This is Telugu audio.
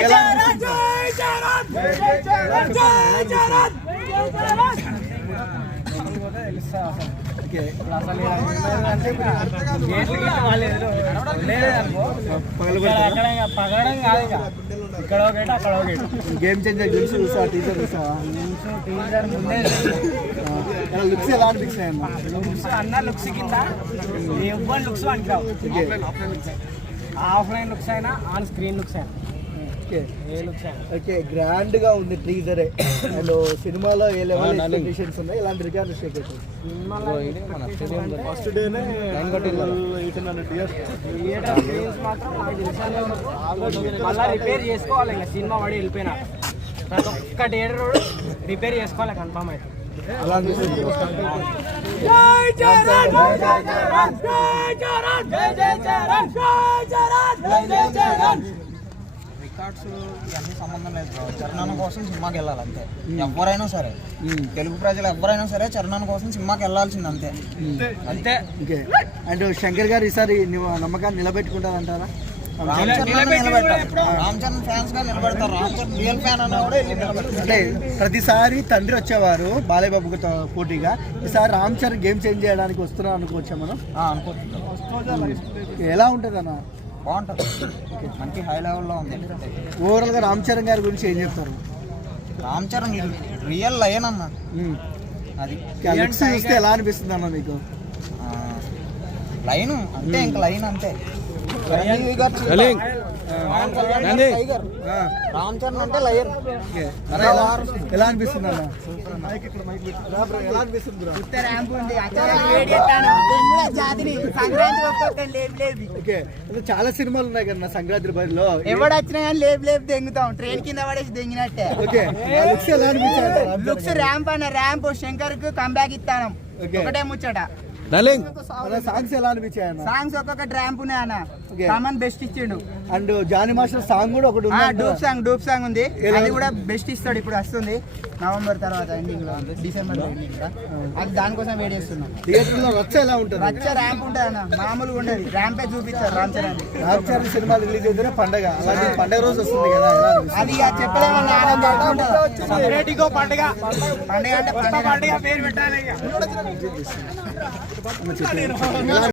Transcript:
పగలడం కాదు ఇక్కడ ఒకటి అక్కడ ఒకటి గేమ్ చేంజర్ చూసి చూసా టీజర్ చూసావా? టీజర్ ముందే లుక్స్ ఎలా అనిపించినాయి అన్న? లుక్స్ అన్న లుక్స్ కింద ఎవ్వరి లుక్స్ అంటావు. ఆఫ్లైన్ లుక్స్ అయినా ఆన్ స్క్రీన్ లుక్స్ అయినా ఓకే గ్రాండ్ గా ఉంది టీజరే. అండ్ సినిమాలో ఏ లెవెల్ ఎక్స్పెక్టేషన్స్ ఉన్నాయి, ఇలాంటి రికార్డు షేక్ అవుతుంది. ఫస్ట్ డేనే 800 మళ్ళీ రిపేర్ చేసుకోవాలి. ఇంకా సినిమా పడి వెళ్ళిపోయినా ప్రతి ఒక్క థియేటర్ రిపేర్ చేసుకోవాలి కన్ఫర్మ్ అయితే. అలా రికార్డ్స్ ఇవన్నీ సంబంధం లేదు బ్రో. చరణాన కోసం సినిమాకి వెళ్ళాలి అంతే. ఎవరైనా సరే తెలుగు ప్రజలు ఎవరైనా సరే చరణాన కోసం సినిమాకి వెళ్ళాల్సింది అంతే అంతే. ఓకే అండ్ శంకర్ గారు ఈసారి నమ్మకాన్ని నిలబెట్టుకుంటారంటారా? రామ్ చరణ్ ఫ్యాన్స్ గా నిలబెడతారు. రామ్ చరణ్ రియల్ ఫ్యాన్ అన్నా కూడా అంటే ప్రతిసారి తండ్రి వచ్చేవారు బాలయ్య బాబుతో పోటీగా, ఈసారి రామ్ చరణ్ గేమ్ చేంజ్ చేయడానికి వస్తున్నారు అనుకోవచ్చా మనం? అనుకుంటున్నాం. ఎలా ఉంటుంది అన్న? బాగుంటుంది, మంచి హై లెవెల్లో ఉంది. ఓవరాల్ గా రామ్ చరణ్ గారి గురించి ఏం చెప్తారు? రామ్ చరణ్ రియల్ లయన్ అన్న. అది చూస్తే ఎలా అనిపిస్తుంది అన్న మీకు? లైన్ అంతే, ఇంకా లైన్ అంతే. రామ్ చరణ్ అంటే లయన్. ఎలా అనిపిస్తుంది అన్న? చాలా సినిమాలు ఉన్నాయి కదా సంక్రాంతి బరిలో, ఎవడు వచ్చినా కానీ లేపు లేపు దెంగుతాం. ట్రైన్ కింద పడేసి దెంగినట్టే. లుక్స్ ఎలా అనిపించారు? లుక్స్ ర్యాంప్ అన్న ర్యాంప్ శంకర్ కు కంబ్యాక్ ఇస్తాను. ఒకటే ముచ్చట. సాంగ్స్ ఎలా అనిపించాయి? సాంగ్స్ ఒక్కొక్క ర్యాంప్ ఉన్నాయి అన్న. కామన్ బెస్ట్ ఇచ్చిండు. అండ్ జానీ మాస్టర్ సాంగ్ కూడా ఒకటి డూప్ సాంగ్ ఉంది, అది కూడా బెస్ట్ ఇస్తాడు. ఇప్పుడు వస్తుంది నవంబర్ తర్వాత ఎండింగ్ లో, డిసెంబర్ లో ఎండింగ్ లో. అది దానికోసం వెయిట్ చేస్తున్నాం. థియేటర్ లో రచ్చ ఎలా ఉంటుంది? రచ్చ ర్యాంప్ ఉంటుంది అన్న, మామూలుగా ఉండదు. ర్యాంపే చూపిస్తారు రామ్ చరణ్. రామ్ చరణ్ సినిమా రిలీజ్ అయితే పండగ, అలాగే పండగ రోజు వస్తుంది కదా, అది చెప్పలేమన్న ఆనందం. పండుగ పండుగ అంటే పండుగ పేరు పెట్టాలి.